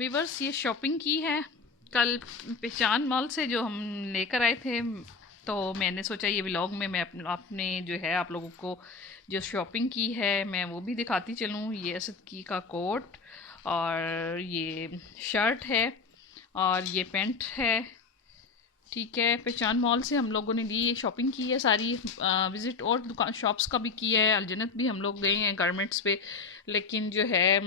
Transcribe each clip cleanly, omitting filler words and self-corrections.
Viewers ये shopping की है कल पहचान मॉल से जो हम लेकर आए थे। तो मैंने सोचा ये व्लॉग में मैं अपने जो है आप लोगों को जो शॉपिंग की है मैं वो भी दिखाती चलूँ। ये असद की का कोट और ये शर्ट है और ये पैंट है। ठीक है, पहचान मॉल से हम लोगों ने ली शॉपिंग की है सारी। विज़िट और दुकान शॉप्स का भी किया है, अलजन्नत भी हम लोग गए हैं गारमेंट्स पे, लेकिन जो है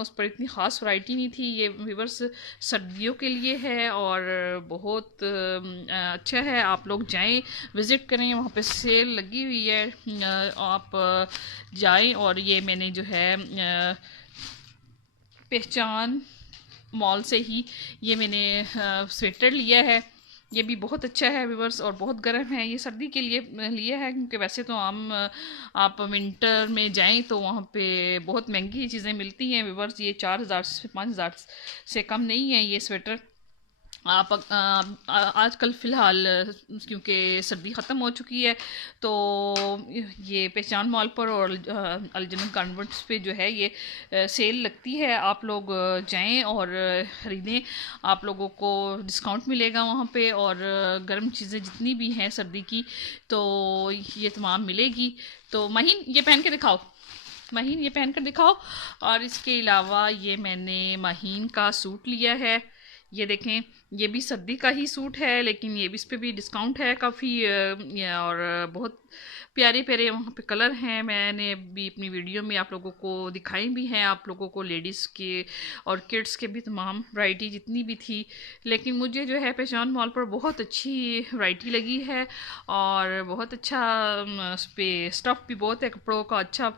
उस पर इतनी ख़ास वैरायटी नहीं थी। ये व्यूवर्स सर्दियों के लिए है और बहुत अच्छा है। आप लोग जाएं, विज़िट करें, वहाँ पे सेल लगी हुई है। आप जाएं। और ये मैंने जो है पहचान मॉल से ही ये मैंने स्वेटर लिया है। ये भी बहुत अच्छा है व्यूवर्स और बहुत गर्म है। ये सर्दी के लिए लिया है क्योंकि वैसे तो आप विंटर में जाएं तो वहाँ पे बहुत महंगी चीज़ें मिलती हैं व्यूवर्स। ये 4,000 से 5,000 से कम नहीं है ये स्वेटर। आप आजकल फ़िलहाल क्योंकि सर्दी ख़त्म हो चुकी है तो ये पहचान मॉल पर और अलजन्नत गारमेंट्स पे जो है ये सेल लगती है। आप लोग जाएं और ख़रीदें, आप लोगों को डिस्काउंट मिलेगा वहाँ पे। और गर्म चीज़ें जितनी भी हैं सर्दी की तो ये तमाम मिलेगी। तो महीन ये पहन के दिखाओ, महीन ये पहन कर दिखाओ। और इसके अलावा ये मैंने महीन का सूट लिया है। ये देखें, ये भी सर्दी का ही सूट है लेकिन ये भी इस पे भी डिस्काउंट है काफ़ी। और बहुत प्यारे प्यारे वहाँ पे कलर हैं। मैंने भी अपनी वीडियो में आप लोगों को दिखाई भी हैं, आप लोगों को लेडीज़ के और किड्स के भी तमाम वैरायटी जितनी भी थी। लेकिन मुझे जो है पहचान मॉल पर बहुत अच्छी वैरायटी लगी है और बहुत अच्छा उस पर स्टफ़ भी बहुत है कपड़ों का अच्छा।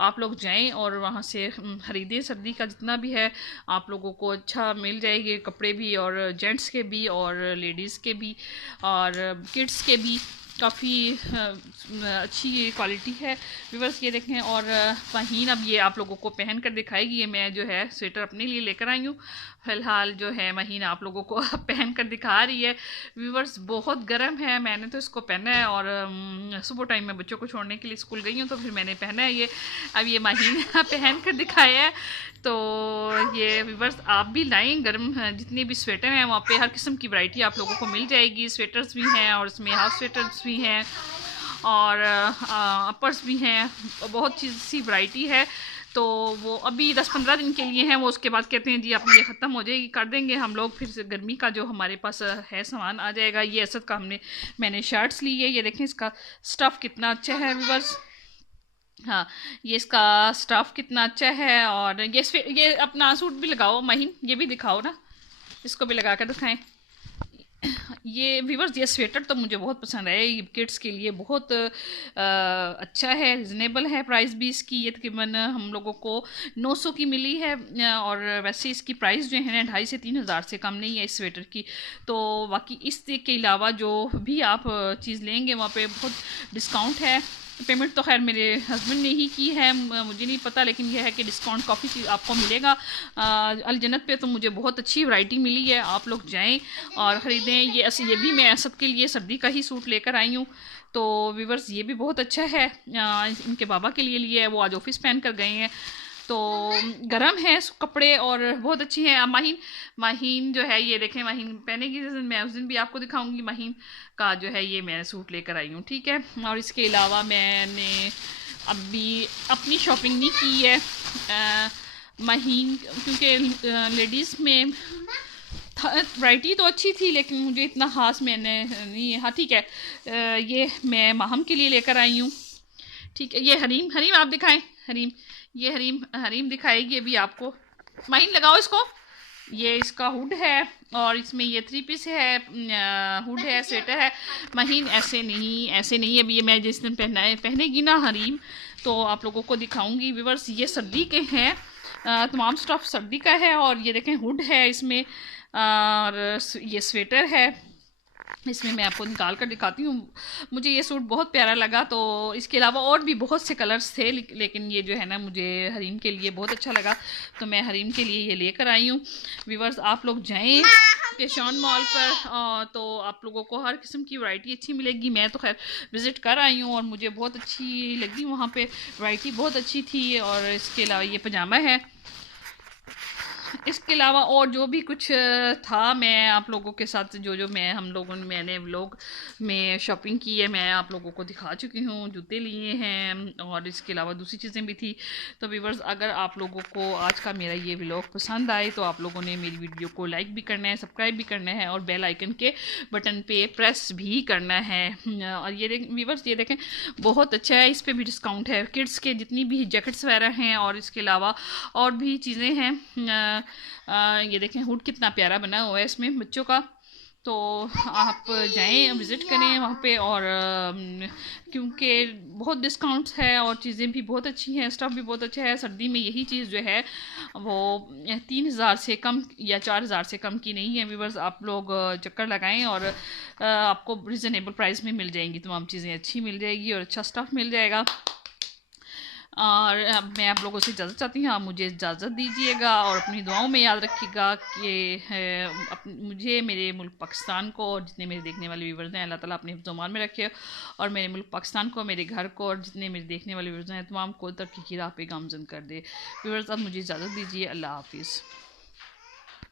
आप लोग जाएं और वहाँ से ख़रीदें, सर्दी का जितना भी है आप लोगों को अच्छा मिल जाएंगे कपड़े भी, और जेंट्स के भी और लेडीज़ के भी और किड्स के भी काफ़ी अच्छी क्वालिटी है व्यूअर्स। ये देखें। और महीन अब ये आप लोगों को पहन कर दिखाएगी। ये मैं जो है स्वेटर अपने लिए लेकर आई हूँ फ़िलहाल। जो है महीन आप लोगों को पहन कर दिखा रही है व्यूअर्स। बहुत गर्म है, मैंने तो इसको पहना है और सुबह टाइम में बच्चों को छोड़ने के लिए स्कूल गई हूँ तो फिर मैंने पहना है ये। अब ये महीन पहन कर दिखाया है। तो ये व्यूअर्स आप भी लाएं, गर्म जितने भी स्वेटर हैं वहाँ पे हर किस्म की वैरायटी आप लोगों को मिल जाएगी। स्वेटर्स भी हैं और इसमें हाफ स्वेटर्स भी हैं और अपर्स भी हैं, बहुत चीज़ सी वैरायटी है। तो वो अभी 10-15 दिन के लिए हैं, वो उसके बाद कहते हैं जी अब ये ख़त्म हो जाएगी, कर देंगे हम लोग, फिर से गर्मी का जो हमारे पास है सामान आ जाएगा। ये असद का मैंने शर्ट्स ली है। ये देखें इसका स्टफ़ कितना अच्छा है व्यूअर्स। हाँ, ये इसका स्टफ़ कितना अच्छा है। और ये अपना सूट भी लगाओ महीन, ये भी दिखाओ ना, इसको भी लगा कर दिखाएं। ये व्यूवर्स ये स्वेटर तो मुझे बहुत पसंद है। ये किड्स के लिए बहुत अच्छा है, रिजनेबल है प्राइस भी इसकी। ये तकरीबन हम लोगों को 900 की मिली है और वैसे इसकी प्राइस जो है ना 2,500 से 3,000 से कम नहीं है इस स्वेटर की। तो बाकी इसके अलावा जो भी आप चीज़ लेंगे वहाँ पे बहुत डिस्काउंट है। पेमेंट तो खैर मेरे हस्बैंड ने ही की है, मुझे नहीं पता, लेकिन यह है कि डिस्काउंट काफ़ी चीज़ आपको मिलेगा। अलजन्नत पे तो मुझे बहुत अच्छी वैरायटी मिली है, आप लोग जाएं और ख़रीदें। ये भी मैं सबके लिए सर्दी का ही सूट लेकर आई हूँ। तो व्यूवर्स ये भी बहुत अच्छा है, इनके बाबा के लिए लिया है, वो आज ऑफिस पहन कर गए हैं। तो गर्म है कपड़े और बहुत अच्छी है। अब माहीन जो है ये देखें, माहीन पहनेगी जिस दिन, मैं उस दिन भी आपको दिखाऊंगी माहीन का जो है ये मैं सूट लेकर आई हूँ। ठीक है। और इसके अलावा मैंने अभी अपनी शॉपिंग नहीं की है माहीन, क्योंकि लेडीज़ में वैरायटी तो अच्छी थी लेकिन मुझे इतना ख़ास मैंने नहीं। हाँ ठीक है, ये मैं माहम के लिए लेकर आई हूँ। ठीक है। ये हरीम आप दिखाएं, हरीम, ये हरीम दिखाएगी अभी आपको। माहिन लगाओ इसको। ये इसका हुड है और इसमें ये 3 पीस है, हुड है, स्वेटर है। महीन ऐसे नहीं अभी ये मैं जिस दिन पहनेगी ना हरीम तो आप लोगों को दिखाऊंगी व्यूअर्स। ये सर्दी के हैं, तमाम स्टफ सर्दी का है। और ये देखें हुड है इसमें और ये स्वेटर है इसमें, मैं आपको निकाल कर दिखाती हूँ। मुझे ये सूट बहुत प्यारा लगा। तो इसके अलावा और भी बहुत से कलर्स थे लेकिन ये जो है ना मुझे हरीम के लिए बहुत अच्छा लगा तो मैं हरीम के लिए ये लेकर आई हूँ। व्यूअर्स आप लोग जाएं पहचान मॉल पर तो आप लोगों को हर किस्म की वैरायटी अच्छी मिलेगी। मैं तो खैर विज़िट कर आई हूँ और मुझे बहुत अच्छी लगी, वहाँ पे वैरायटी बहुत अच्छी थी। और इसके अलावा ये पजामा है, इसके अलावा और जो भी कुछ था, मैं आप लोगों के साथ जो जो हम लोगों ने मैंने व्लॉग में शॉपिंग की है मैं आप लोगों को दिखा चुकी हूँ। जूते लिए हैं और इसके अलावा दूसरी चीज़ें भी थी। तो व्यूअर्स, अगर आप लोगों को आज का मेरा ये व्लॉग पसंद आए तो आप लोगों ने मेरी वीडियो को लाइक भी करना है, सब्सक्राइब भी करना है और बेल आइकन के बटन पे प्रेस भी करना है। और ये व्यूअर्स, ये देखें बहुत अच्छा है, इस पर भी डिस्काउंट है। किड्स के जितनी भी जैकेट्स वगैरह हैं और इसके अलावा और भी चीज़ें हैं। ये देखें हुड कितना प्यारा बना हुआ है इसमें बच्चों का। तो आप जाएं, विज़िट करें वहाँ पे। और क्योंकि बहुत डिस्काउंट्स है और चीज़ें भी बहुत अच्छी हैं, स्टफ़ भी बहुत अच्छा है। सर्दी में यही चीज़ जो है वो 3,000 से कम या 4,000 से कम की नहीं है। व्यूअर्स, आप लोग चक्कर लगाएं और आपको रिजनेबल प्राइस में मिल जाएंगी, तमाम चीज़ें अच्छी मिल जाएगी और अच्छा स्टफ़ मिल जाएगा। और मैं आप लोगों से इजाज़त चाहती हूँ, आप मुझे इजाज़त दीजिएगा और अपनी दुआओं में याद रखिएगा कि मुझे, मेरे मुल्क पाकिस्तान को और जितने मेरे देखने वाले व्यूवर्स हैं अल्लाह ताला अपने हिफ्ज़-ओ-मान में रखे और मेरे मुल्क पाकिस्तान को, मेरे घर को और जितने मेरे देखने वाले व्यूवर्स हैं तमाम को तरक्की की राह पे गामज़न कर दे। व्यूवर्स, अब मुझे इजाज़त दीजिए। अल्लाह हाफिज़।